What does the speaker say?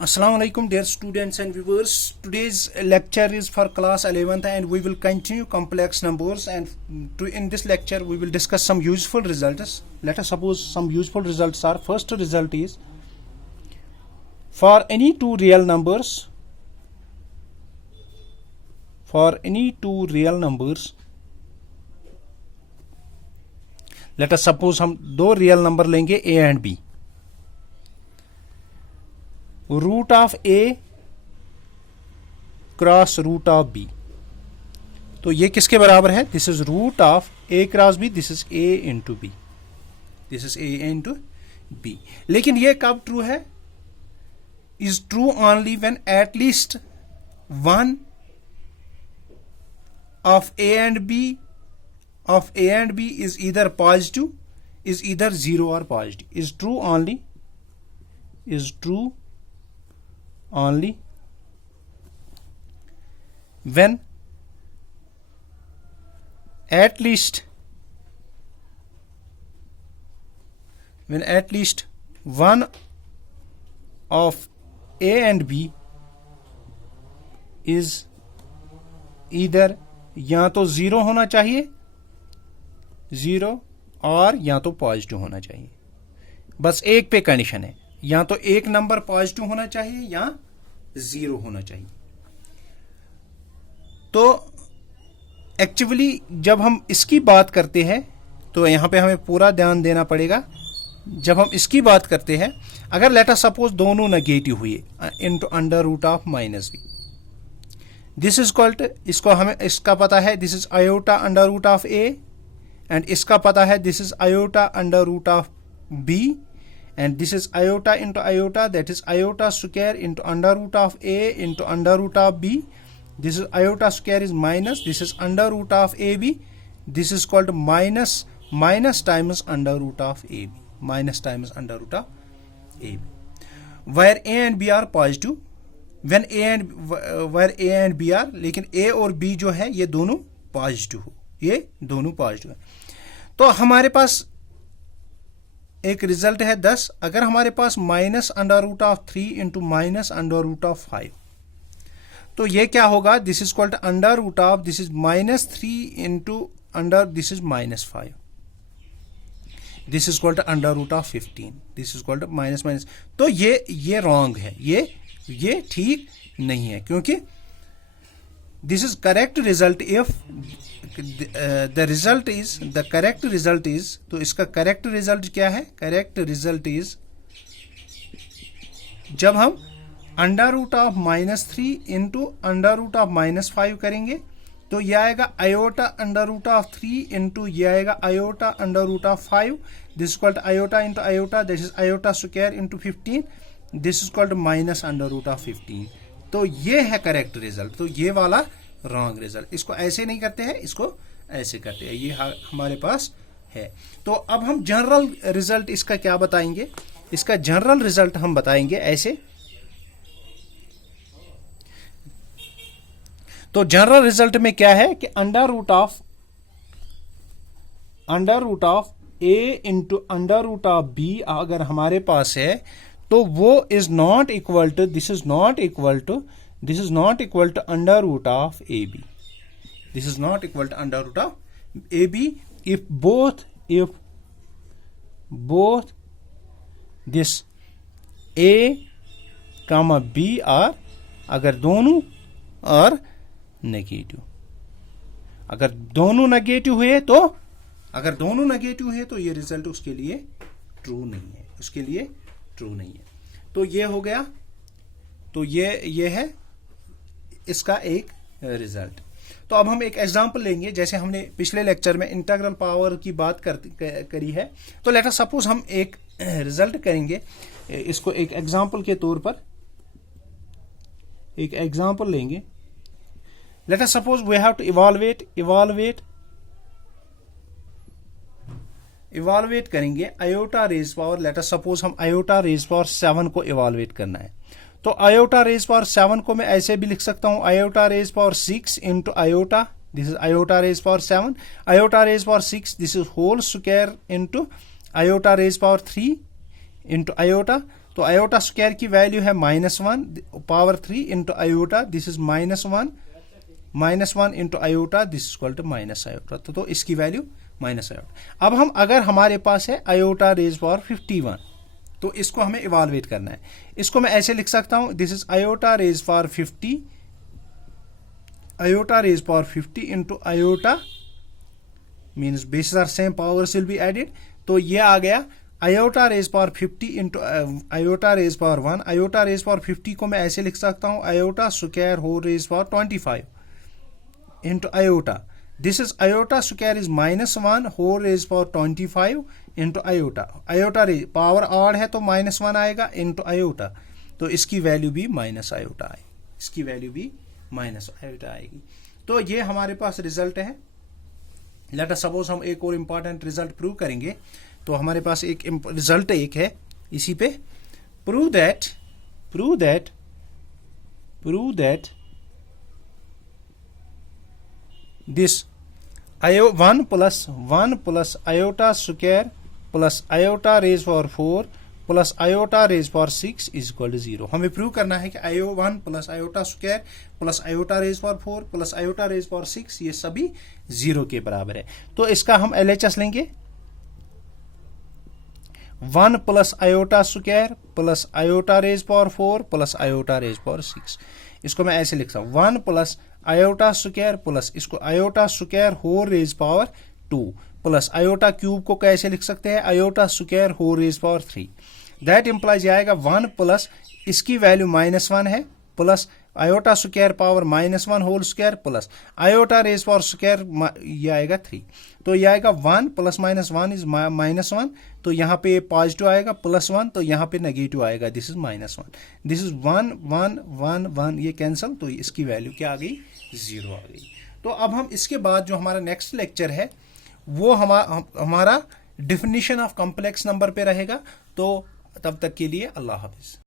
Assalamu alaikum dear students and viewers. Today's lecture is for class 11th and we will continue complex numbers, and in this lecture we will discuss some useful results. Let us suppose some useful results are: first result is for any two real numbers, let us suppose हम दो real number लेंगे a and b. Root of a cross root of b, तो ये किसके बराबर है? This is root of a cross b, this is a into b, this is a into b. लेकिन ये कब ट्रू है? Is true only when at least one of A and b is either positive, is either zero और positive. Is true only when at least one of A and B is either या तो zero होना चाहिए, zero, और या तो positive होना चाहिए. बस एक पे कंडीशन है, या तो एक नंबर पॉजिटिव होना चाहिए या जीरो होना चाहिए. तो एक्चुअली जब हम इसकी बात करते हैं तो यहां पे हमें पूरा ध्यान देना पड़ेगा. जब हम इसकी बात करते हैं, अगर लेट अस सपोज दोनों नेगेटिव हुए into under root of minus B, this is called, इसको हमें इसका पता है this is iota under root of A, and इसका पता है this is iota under root of B, and this is iota into iota, that is iota square into under root of a into under root of b. This is iota square is minus, this is under root of ab, this is called minus times under root of ab, minus times under root of ab, where a and b are positive, when where a and b are, लेकिन a और b जो है ये दोनों positive हो, ये दोनों positive है. तो हमारे पास एक रिजल्ट है 10. अगर हमारे पास minus under root of 3 into minus under root of 5, तो ये क्या होगा? This is called under root of, this is -3 into under, this is -5, this is called under root of 15, this is called minus. तो ये wrong है, ये ठीक नहीं है, क्योंकि this is correct result if the correct result is, तो इसका करेक्ट रिजल्ट क्या है? करेक्ट रिजल्ट इज जब हम under root of -3 into under root of -5 करेंगे तो यह आएगा iota under root of 3 into ये आएगा iota under root of 5, this is called iota into iota, this is iota square into 15, this is called minus under root of 15. तो ये है correct result. तो ये वाला रॉन्ग रिजल्ट. इसको ऐसे नहीं करते हैं, इसको ऐसे करते हैं, ये हमारे पास है. तो अब हम जनरल रिजल्ट इसका क्या बताएंगे? इसका जनरल रिजल्ट हम बताएंगे ऐसे. तो जनरल रिजल्ट में क्या है कि under root of A into under root of B अगर हमारे पास है तो वो is not equal to, this is not equal to under root of AB. This is not equal to under root of AB if both this A comma B are, अगर दोनों और negative. अगर दोनों नेगेटिव हुए तो ये result उसके लिए ट्रू नहीं है, तो ये हो गया. तो ये है इसका एक रिजल्ट. तो अब हम एक एग्जांपल लेंगे, जैसे हमने पिछले लेक्चर में इंटीग्रल पावर की बात करी है. तो लेट अस सपोज हम एक रिजल्ट करेंगे, इसको एक एग्जांपल के तौर पर एक एग्जांपल लेंगे. Let us suppose we have to evaluate करेंगे iota raise power. Let us suppose हम आयोटा रेज पावर 7 को इवाल्युएट करना है. तो आयोटा रेज पावर 7 को मैं ऐसे भी लिख सकता हूं, iota raise power 6 into iota, this is iota raise power 7, iota raise power 6, this is whole square into iota raise power 3 into iota. तो आयोटा स्क्वायर की वैल्यू है -1 power 3 into iota, this is -1 into iota, this is equal to minus iota, तो इसकी value minus iota. अब हम अगर हमारे पास है आयोटा रेज पावर 51, तो इसको हमें इवाल्वेट करना है। इसको मैं ऐसे लिख सकता हूं, this is iota raise power 50, iota raise power 50 into iota means basis are same, powers will be added, तो ये आ गया iota raise power 50 into iota raise power 1। Iota raise power 50 को मैं ऐसे लिख सकता हूं, iota square whole raise power 25 into iota, this is iota square is -1 whole raise power 25 into iota, iota raise power odd है तो -1 आएगा into iota, तो इसकी वैल्यू भी माइनस आयोटा आएगी, इसकी वैल्यू भी माइनस आयोटा आएगी। तो ये हमारे पास रिजल्ट है। लेट अस सपोज हम एक और इंपॉर्टेंट रिजल्ट प्रूव करेंगे, तो हमारे पास एक रिजल्ट एक है इसी पे, prove that this 1 plus iota square plus iota raise power 4 plus iota raise power 6 is equal to 0। हमें प्रूव करना है कि IO1 plus iota square plus iota raise power 4 plus iota raise power 6 ये सभी 0 के बराबर है। तो इसका हम LHS लेंगे, 1 plus iota square plus iota raise power 4 plus iota raise power 6, इसको मैं ऐसे लिखता हूं, 1 प्लस आयोटा स्क्वायर प्लस इसको iota square whole raise power 2 plus iota cube को कैसे लिख सकते हैं, iota square whole raise power 3, that implies आएगा 1 प्लस इसकी वैल्यू -1 है plus iota square power -1 whole square plus iota raise power square, ये आएगा 3, तो ये आएगा 1 प्लस -1 इज -1, तो यहाँ पे पॉजिटिव आएगा, +1 तो यहाँ पे नेगेटिव आएगा, दिस इज -1, दिस इज 1 1 1 1, ये कैंसिल, तो इसकी वैल्यू क्या आ गई, 0 आ गई। तो अब हम इसके बाद जो हमारा नेक्स्ट लेक्चर है वो हमारा डिफिनीशन ऑफ कॉम्प्लेक्स नंबर पे रहेगा। तो तब तक के लिए अल्लाह हाफिज।